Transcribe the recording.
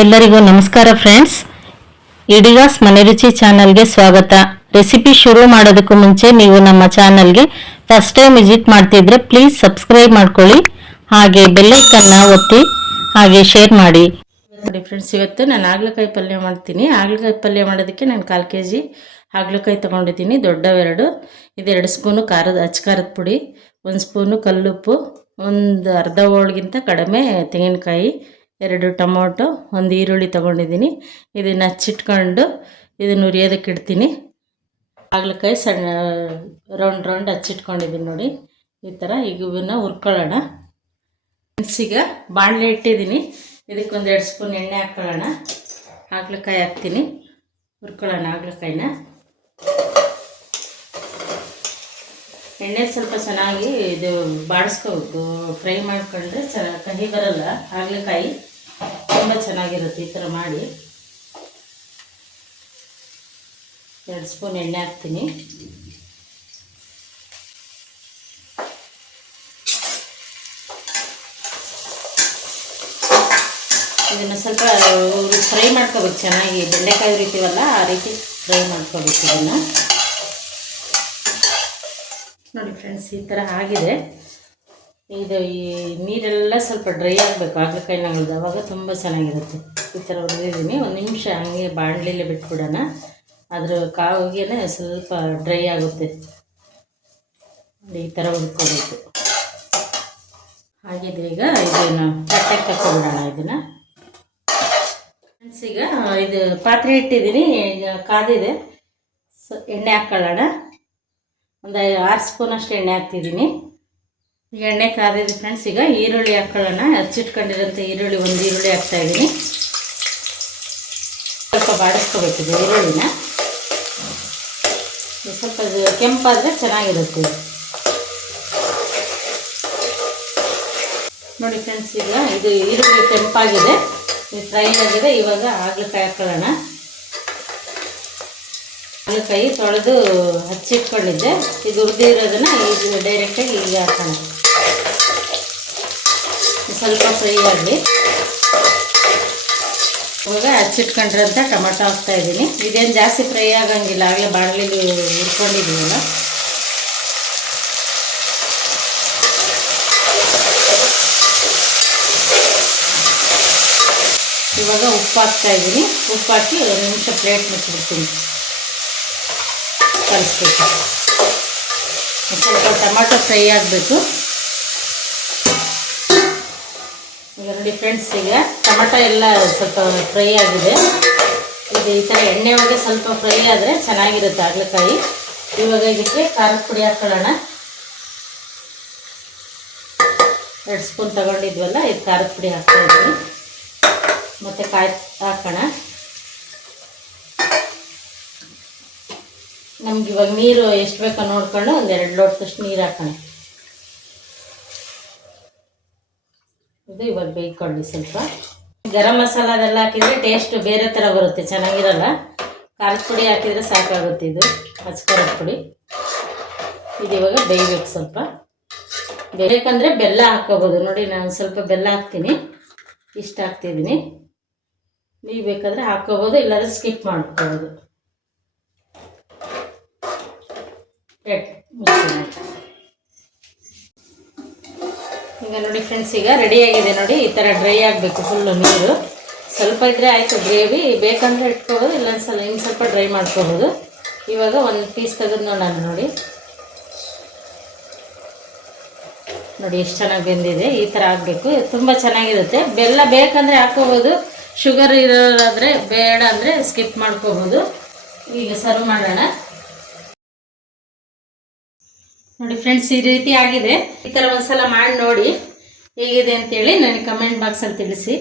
ಎಲ್ಲರಿಗೂ ನಮಸ್ಕಾರ ಫ್ರೆಂಡ್ಸ್. ಇಡಿಗಾಸ್ ಮನೆ ರುಚಿ ಚಾನಲ್ಗೆ ಸ್ವಾಗತ. ರೆಸಿಪಿ ಶುರು ಮಾಡೋದಕ್ಕೂ ಮುಂಚೆ ನೀವು ನಮ್ಮ ಚಾನಲ್ಗೆ ಫಸ್ಟ್ ಟೈಮ್ ವಿಸಿಟ್ ಮಾಡ್ತಿದ್ರೆ ಪ್ಲೀಸ್ ಸಬ್ಸ್ಕ್ರೈಬ್ ಮಾಡ್ಕೊಳ್ಳಿ, ಹಾಗೆ ಬೆಲ್ ಐಕನ್ನ ಒತ್ತಿ, ಹಾಗೆ ಶೇರ್ ಮಾಡಿ. ನೋಡಿ ಫ್ರೆಂಡ್ಸ್, ಇವತ್ತು ನಾನು ಹಾಗಲಕಾಯಿ ಪಲ್ಯ ಮಾಡ್ತೀನಿ. ಹಾಗಲಕಾಯಿ ಪಲ್ಯ ಮಾಡೋದಕ್ಕೆ ನಾನು 1/4 kg ಹಾಗಲಕಾಯಿ ತೊಗೊಂಡಿದ್ದೀನಿ, ದೊಡ್ಡವೆರಡು. ಇದು 2 ಸ್ಪೂನು ಖಾರದ ಪುಡಿ, 1 ಸ್ಪೂನು ಕಲ್ಲುಪ್ಪು, ಒಂದು ಅರ್ಧ ಹೋಳಿಗಿಂತ ಕಡಿಮೆ ತೆಂಗಿನಕಾಯಿ, 2 ಟೊಮೊಟೊ, 1 ಈರುಳ್ಳಿ ತೊಗೊಂಡಿದ್ದೀನಿ. ಇದನ್ನು ಹಚ್ಚಿಟ್ಕೊಂಡು ಇದನ್ನು ಹುರಿಯೋದಕ್ಕೆ ಇಡ್ತೀನಿ. ಹಾಗಲಕಾಯಿ ಸಣ್ಣ ರೌಂಡ್ ಹಚ್ಚಿಟ್ಕೊಂಡಿದ್ದೀನಿ ನೋಡಿ, ಈ ಥರ. ಈಗ ಇವನ್ನ ಹುರ್ಕೊಳ್ಳೋಣ. ಮೆಣಸಿಗೆ ಬಾಣಲೆ ಇಟ್ಟಿದ್ದೀನಿ, ಇದಕ್ಕೊಂದು 2 ಸ್ಪೂನ್ ಎಣ್ಣೆ ಹಾಕ್ಕೊಳ್ಳೋಣ. ಹಾಗಲಕಾಯಿ ಹಾಕ್ತೀನಿ, ಹುರ್ಕೊಳ್ಳೋಣ ಹಾಗಲಕಾಯಿನ. ಎಣ್ಣೆ ಸ್ವಲ್ಪ ಚೆನ್ನಾಗಿ ಇದು ಬಾಡಿಸ್ಕೋಬೇಕು, ಫ್ರೈ ಮಾಡ್ಕೊಂಡ್ರೆ ಕಹಿ ಬರಲ್ಲ. ಹಾಗಲಕಾಯಿ ತುಂಬ ಚೆನ್ನಾಗಿರುತ್ತೆ ಈ ಥರ ಮಾಡಿ. 2 ಸ್ಪೂನ್ ಎಣ್ಣೆ ಹಾಕ್ತೀನಿ. ಇದನ್ನು ಸ್ವಲ್ಪ ಫ್ರೈ ಮಾಡ್ಕೋಬೇಕು ಚೆನ್ನಾಗಿ, ಬೆಂಡೆಕಾಯಿ ಉರಿತೀವಲ್ಲ ಆ ರೀತಿ ಫ್ರೈ ಮಾಡ್ಕೋಬೇಕು ಇದನ್ನು. ನೋಡಿ ಫ್ರೆಂಡ್ಸ್, ಈ ಥರ ಆಗಿದೆ. ಇದು ಈ ನೀರೆಲ್ಲ ಸ್ವಲ್ಪ ಡ್ರೈ ಆಗಬೇಕು ಹಾಗಲಕಾಯಿನ ಉಳಿದು, ಅವಾಗ ತುಂಬ ಚೆನ್ನಾಗಿರುತ್ತೆ. ಈ ಥರ ಹುರಿದಿದ್ದೀನಿ. 1 ನಿಮಿಷ ಹಂಗೆ ಬಾಣಲೆಯಲ್ಲೇ ಬಿಟ್ಬಿಡೋಣ, ಅದ್ರ ಕಾವಿಗೆ ಸ್ವಲ್ಪ ಡ್ರೈ ಆಗುತ್ತೆ. ಈ ಥರ ಹುರ್ಕೋಬೇಕು. ಹಾಗಿದೆ. ಈಗ ಇದನ್ನು ತಟ್ಟೆಗೆ ತಗೊಬಿಡೋಣ ಇದನ್ನು. ಫ್ರೆಂಡ್ಸ್, ಈಗ ಇದು ಪಾತ್ರೆ ಇಟ್ಟಿದ್ದೀನಿ, ಈಗ ಕಾದಿದೆ. ಎಣ್ಣೆ ಹಾಕ್ಕೊಳ್ಳೋಣ. ಒಂದು 6 ಸ್ಪೂನ್ ಅಷ್ಟು ಎಣ್ಣೆ ಹಾಕ್ತಿದ್ದೀನಿ. ಈಗ ಎಣ್ಣೆ ಕಾದಿದೆ ಫ್ರೆಂಡ್ಸ್. ಈಗ ಈರುಳ್ಳಿ ಹಾಕ್ಕೊಳ್ಳೋಣ. ಹಚ್ಚಿಟ್ಕೊಂಡಿರೋಂಥ ಈರುಳ್ಳಿ, 1 ಈರುಳ್ಳಿ ಹಾಕ್ತಾಯಿದ್ದೀನಿ. ಸ್ವಲ್ಪ ಬಾಡಿಸ್ಕೋಬೇಕಿದೆ ಈರುಳ್ಳಿನ. ಸ್ವಲ್ಪ ಕೆಂಪಾದರೆ ಚೆನ್ನಾಗಿರುತ್ತೆ. ನೋಡಿ ಫ್ರೆಂಡ್ಸ್, ಈಗ ಇದು ಈರುಳ್ಳಿ ಕೆಂಪಾಗಿದೆ, ಫ್ರೈ ಆಗಿದೆ. ಇವಾಗ ಹಾಗಲಕಾಯಿ ಹಾಕ್ಕೊಳ್ಳೋಣ. ಹಾಗಲಕಾಯಿ ತೊಳೆದು ಹಚ್ಚಿಟ್ಕೊಂಡಿದ್ದೆ, ಇದು ಹುರಿದಿರೋದನ್ನು ಈಗ ಡೈರೆಕ್ಟಾಗಿ ಈಗ ಹಾಕೋಣ. ಸ್ವಲ್ಪ ಫ್ರೈ ಆಗಲಿ. ಇವಾಗ ಹಚ್ಚಿಟ್ಕೊಂಡಿರೋಂಥ ಟೊಮೊಟೊ ಹಾಕ್ತಾಯಿದ್ದೀನಿ. ಇದೇನು ಜಾಸ್ತಿ ಫ್ರೈ ಆಗಂಗಿಲ್ಲ, ಆಗಲೇ ಬಾಣಲೆಲಿ ಹುರ್ಕೊಂಡಿದ್ದೀವಲ್ಲ. ಇವಾಗ ಉಪ್ಪು ಹಾಕ್ತಾಯಿದ್ದೀನಿ. ಉಪ್ಪು ಹಾಕಿ 1 ನಿಮಿಷ ಪ್ಲೇಟ್ ಮುಚ್ಚಿಬಿಡ್ತೀನಿ, ಕಲಿಸ್ಬೇಕು. ಸ್ವಲ್ಪ ಟೊಮೊಟೊ ಫ್ರೈ ಆಗಬೇಕು. ಈಗ ನೋಡಿ ಫ್ರೆಂಡ್ಸ್, ಈಗ ಟೊಮೊಟೊ ಎಲ್ಲ ಸ್ವಲ್ಪ ಫ್ರೈ ಆಗಿದೆ. ಇದು ಈ ಥರ ಎಣ್ಣೆ ಒಳಗೆ ಸ್ವಲ್ಪ ಫ್ರೈ ಆದರೆ ಚೆನ್ನಾಗಿರುತ್ತೆ ಹಾಗಲಕಾಯಿ. ಇವಾಗ ಇದಕ್ಕೆ ಖಾರದ ಪುಡಿ ಹಾಕ್ಕೊಳ್ಳೋಣ. 2 ಸ್ಪೂನ್ ತೊಗೊಂಡಿದ್ವಲ್ಲ, ಇದು ಖಾರದ ಪುಡಿ ಹಾಕ್ತಾಯಿದ್ದೀನಿ. ಮತ್ತು ಕಾಯಿ ಹಾಕೋಣ. ನಮ್ಗೆ ಇವಾಗ ನೀರು ಎಷ್ಟು ಬೇಕೋ ನೋಡ್ಕೊಂಡು 1-2 ಲೋಟದಷ್ಟು ನೀರು ಹಾಕೋಣ. ಇದು ಇವಾಗ ಬೇಯ್ಕೊಳ್ಳಿ ಸ್ವಲ್ಪ. ಗರಂ ಮಸಾಲ ಅದೆಲ್ಲ ಹಾಕಿದರೆ ಟೇಸ್ಟು ಬೇರೆ ಥರ ಬರುತ್ತೆ, ಚೆನ್ನಾಗಿರಲ್ಲ. ಖಾರದ ಪುಡಿ ಹಾಕಿದರೆ ಸಾಕಾಗುತ್ತೆ. ಇದು ಖಾರದ ಪುಡಿ. ಇದು ಇವಾಗ ಬೇಯಬೇಕು ಸ್ವಲ್ಪ. ಬೇಕಂದರೆ ಬೆಲ್ಲ ಹಾಕ್ಕೋಬೋದು. ನೋಡಿ, ನಾನು ಸ್ವಲ್ಪ ಬೆಲ್ಲ ಹಾಕ್ತೀನಿ, ಇಷ್ಟು ಹಾಕ್ತಿದ್ದೀನಿ. ನೀವು ಬೇಕಾದರೆ ಹಾಕ್ಕೋಬೋದು, ಇಲ್ಲಾಂದರೆ ಸ್ಕಿಪ್ ಮಾಡ್ಕೋಬೋದು. ಈಗ ನೋಡಿ ಫ್ರೆಂಡ್ಸ್, ಈಗ ರೆಡಿಯಾಗಿದೆ ನೋಡಿ. ಈ ಥರ ಡ್ರೈ ಆಗಬೇಕು ಫುಲ್ಲು. ನೀರು ಸ್ವಲ್ಪ ಇದ್ದರೆ ಆಯಿತು ಗ್ರೇವಿ. ಬೇಕಂದರೆ ಇಟ್ಕೋಬೋದು, ಇನ್ನು ಸ್ವಲ್ಪ ಡ್ರೈ ಮಾಡ್ಕೋಬೋದು. ಇವಾಗ 1 ಪೀಸ್ ತೆಗೆದು ನೋಡೋಣ. ನೋಡಿ ಎಷ್ಟು ಚೆನ್ನಾಗಿ ಬೆಂದಿದೆ. ಈ ಥರ ಆಗಬೇಕು, ತುಂಬ ಚೆನ್ನಾಗಿರುತ್ತೆ. ಬೆಲ್ಲ ಬೇಕಂದರೆ ಹಾಕ್ಕೋಬೋದು, ಶುಗರ್ ಇರೋದಾದರೆ ಬೇಡ ಅಂದರೆ ಸ್ಕಿಪ್ ಮಾಡ್ಕೋಬೋದು. ಈಗ ಸರ್ವ್ ಮಾಡೋಣ. ನೋಡಿ ಫ್ರೆಂಡ್ಸ್, ಈ ರೀತಿ ಆಗಿದೆ. ಈ ಥರ ಒಂದ್ಸಲ ಮಾಡಿ ನೋಡಿ ಹೇಗಿದೆ ಅಂತೇಳಿ ನನಗೆ ಕಮೆಂಟ್ ಬಾಕ್ಸಲ್ಲಿ ತಿಳಿಸಿ.